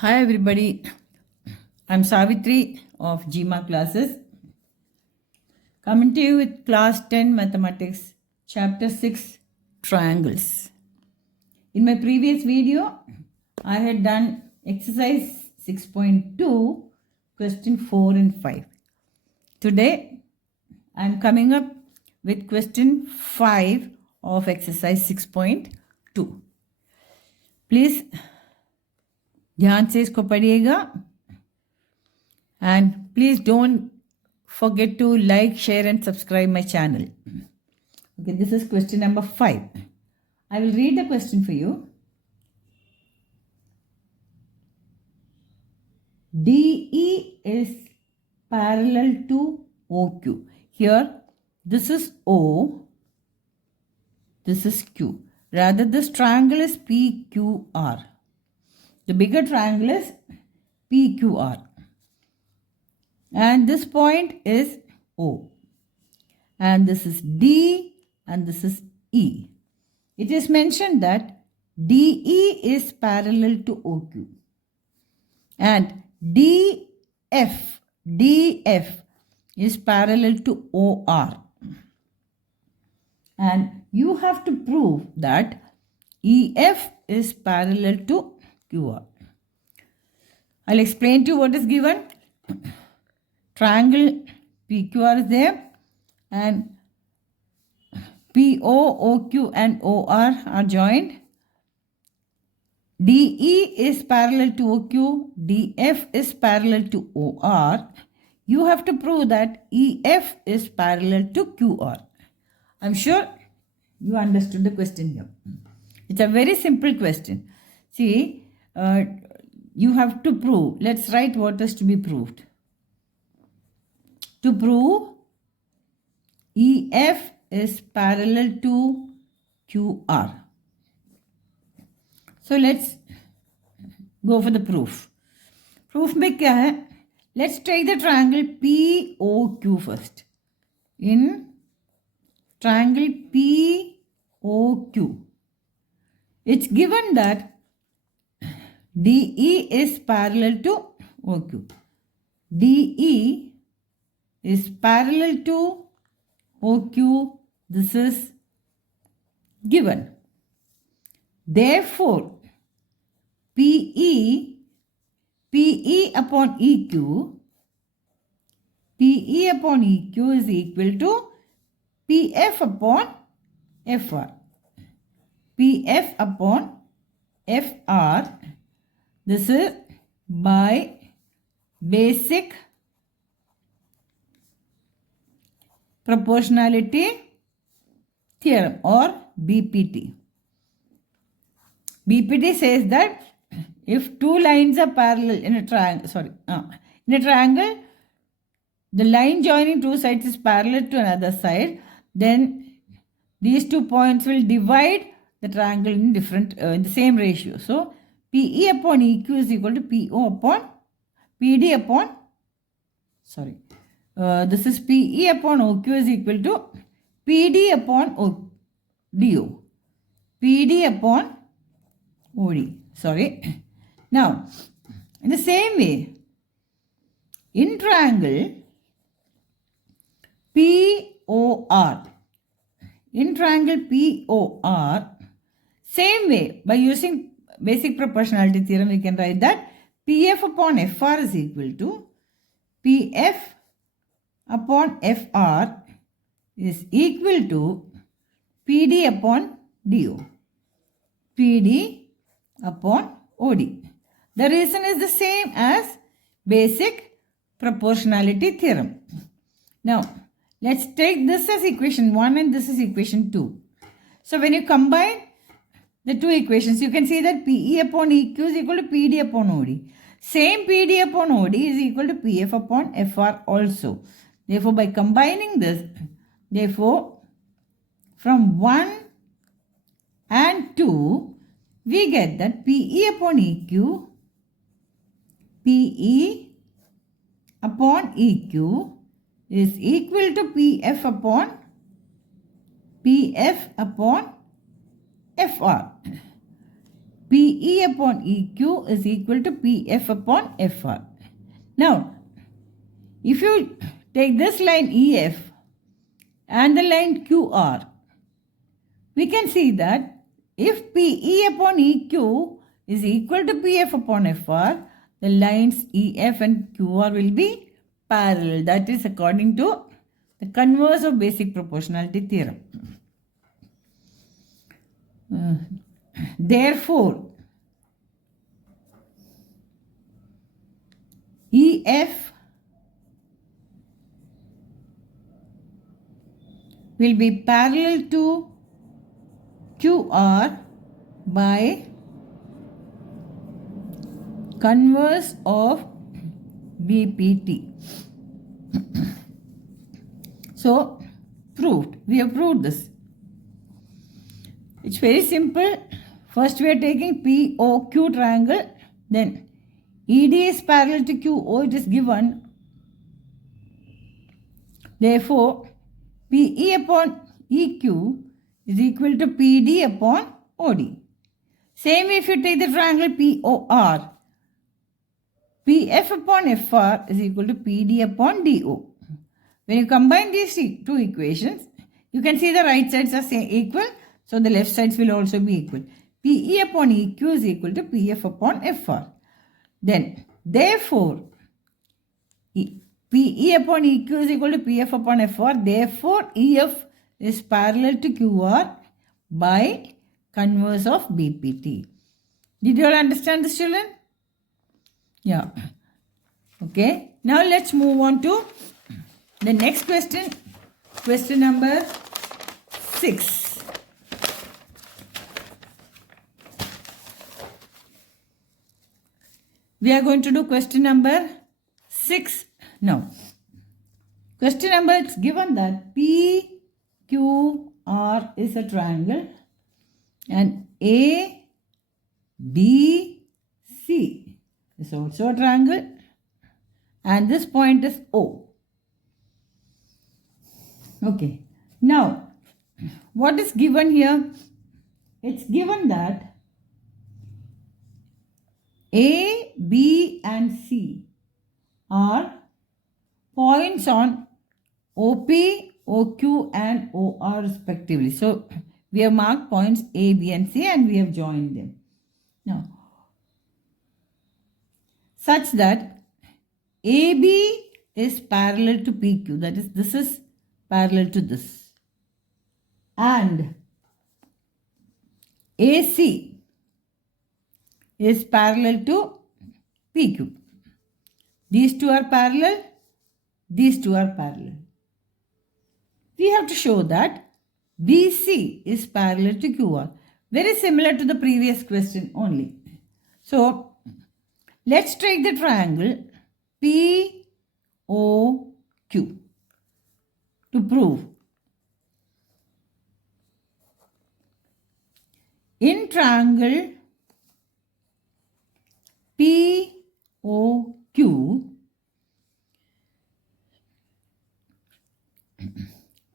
Hi everybody, I'm Savitri of GMA classes. Coming to you with class 10 mathematics, chapter 6 triangles. In my previous video, I had done exercise 6.2, question 4 and 5. Today, I'm coming up with question 5 of exercise 6.2. Please ध्यान से इसको पढ़िएगा and please don't forget to like, share and subscribe my channel. Okay, this is question number 5. I will read the question for you. DE is parallel to OQ. Here, this is O, this is Q. Rather, this triangle is PQR. The bigger triangle is PQR. And this point is O. And this is D and this is E. It is mentioned that DE is parallel to OQ. And DF is parallel to OR. And you have to prove that EF is parallel to QR. I'll explain to you what is given. Triangle PQR is there and PO, OQ and OR are joined. DE is parallel to OQ, DF is parallel to OR. You have to prove that EF is parallel to QR. I'm sure you understood the question here. It's a very simple question. See, you have to prove. Let's write what is to be proved. To prove EF is parallel to QR. So let's go for the proof. Proof में क्या है? Let's take the triangle POQ first. In triangle POQ, it's given that DE is parallel to OQ. DE is parallel to OQ. This is given. Therefore, PE upon EQ is equal to PF upon FR. PF upon FR. This is by basic proportionality theorem or BPT. BPT says that if two lines are parallel in a triangle, the line joining two sides is parallel to another side, then these 2 points will divide the triangle in the same ratio. So PE upon EQ is equal to PO upon PD upon, this is PE upon OQ is equal to PD upon DO. PD upon OD. Now, in the same way, in triangle POR, same way, by using basic proportionality theorem, we can write that PF upon FR is equal to PF upon FR is equal to PD upon DO. PD upon OD. The reason is the same as basic proportionality theorem. Now, let's take this as equation 1 and this is equation 2. So, when you combine the two equations, you can see that PE upon EQ is equal to PD upon OD. Same PD upon OD is equal to PF upon FR also. Therefore, by combining this, from 1 and 2, we get that PE upon EQ is equal to PF upon FR. PE upon EQ is equal to PF upon FR. Now, if you take this line EF and the line QR, we can see that if PE upon EQ is equal to PF upon FR, the lines EF and QR will be parallel. That is according to the converse of basic proportionality theorem. Therefore, EF will be parallel to QR by converse of BPT. So, proved. We have proved this. It's very simple. First we are taking POQ triangle. Then ED is parallel to QO. It is given. Therefore, PE upon EQ is equal to PD upon OD. Same if you take the triangle POR. PF upon FR is equal to PD upon DO. When you combine these two equations, you can see the right sides are equal. So the left sides will also be equal. PE upon EQ is equal to PF upon FR. Then, therefore, PE upon EQ is equal to PF upon FR. Therefore, EF is parallel to QR by converse of BPT. Did you all understand this, children? Yeah. Okay. Now let's move on to the next question. Question number 6. We are going to do question number 6 now. Question number, it's given that PQR is a triangle and ABC is also a triangle and this point is O. Okay. Now, what is given here? It's given that A, B and C are points on OP, OQ and OR respectively. So, we have marked points A, B and C and we have joined them. Now, such that AB is parallel to PQ. That is, this is parallel to this. And AC is parallel to PQ. These two are parallel. These two are parallel. We have to show that BC is parallel to QR. Very similar to the previous question only. So, let's take the triangle POQ to prove. In triangle POQ,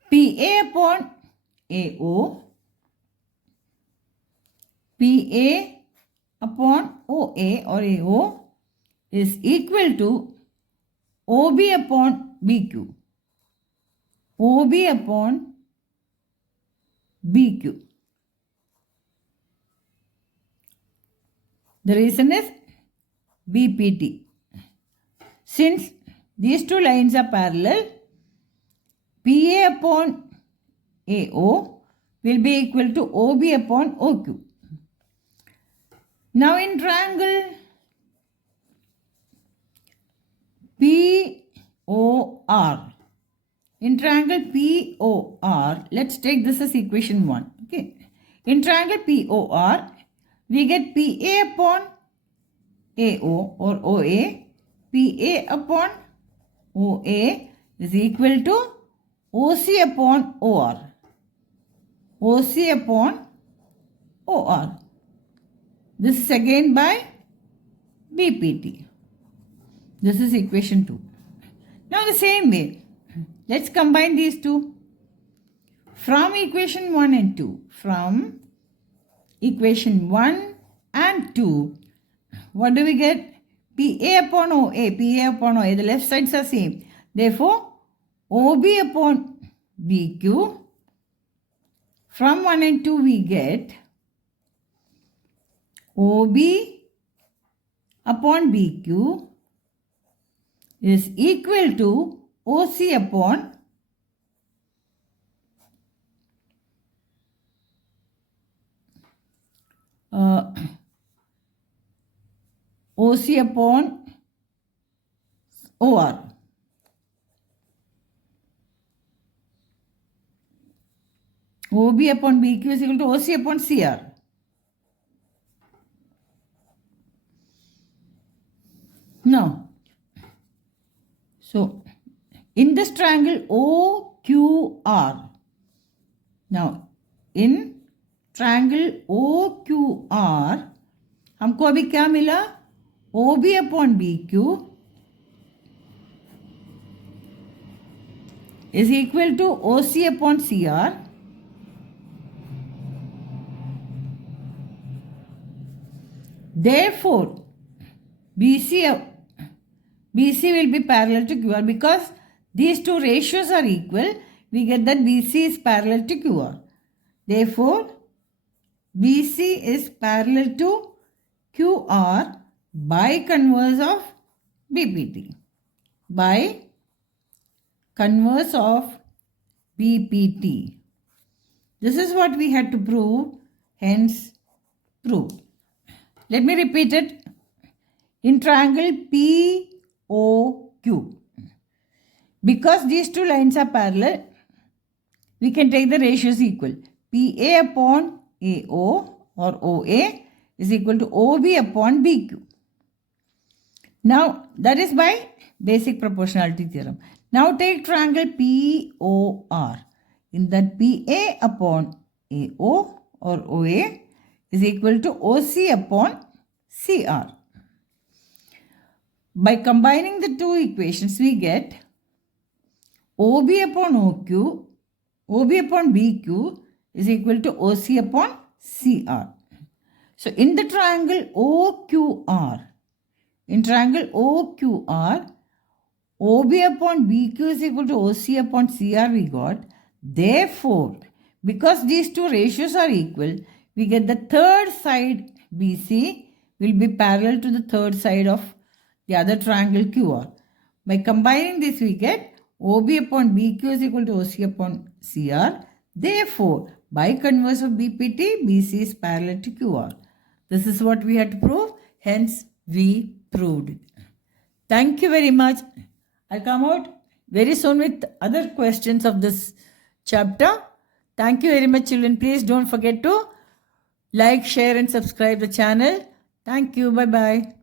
PA upon AO, PA upon OA or AO is equal to OB upon BQ, OB upon BQ. The reason is BPT. Since these two lines are parallel, PA upon AO will be equal to OB upon OQ. Now in triangle POR, let's take this as equation 1. Okay. In triangle POR, we get PA upon AO or OA, PA upon OA is equal to OC upon OR, OC upon OR. This is again by BPT. This is equation 2. Now the same way, let's combine these two. From equation 1 and 2, from equation 1 and 2, what do we get? PA upon OA, PA upon OA, the left sides are same. Therefore, OB upon BQ, from 1 and 2 we get OB upon BQ is equal to OC upon OC upon OR. OB upon BQ is equal to OC upon CR. Now, so in this triangle OQR, now in triangle OQR, हमको अभी क्या मिला? OB upon BQ is equal to OC upon CR. Therefore, BC will be parallel to QR because these two ratios are equal. We get that BC is parallel to QR. Therefore, BC is parallel to QR by converse of BPT. By converse of BPT. This is what we had to prove, hence proved. Let me repeat it. In triangle POQ, because these two lines are parallel, we can take the ratios equal. PA upon AO or OA is equal to OB upon BQ. Now, that is by basic proportionality theorem. Now, take triangle POR. In that PA upon AO or OA is equal to OC upon CR. By combining the two equations, we get OB upon OQ, OB upon BQ is equal to OC upon CR. So, in the triangle OQR, OB upon BQ is equal to OC upon CR we got. Therefore, because these two ratios are equal, we get the third side BC will be parallel to the third side of the other triangle QR. By combining this, we get OB upon BQ is equal to OC upon CR. Therefore, by converse of BPT, BC is parallel to QR. This is what we had to prove. Hence, we proved it. Thank you very much. I'll come out very soon with other questions of this chapter. Thank you very much, children. Please don't forget to like, share and subscribe the channel. Thank you. Bye-bye.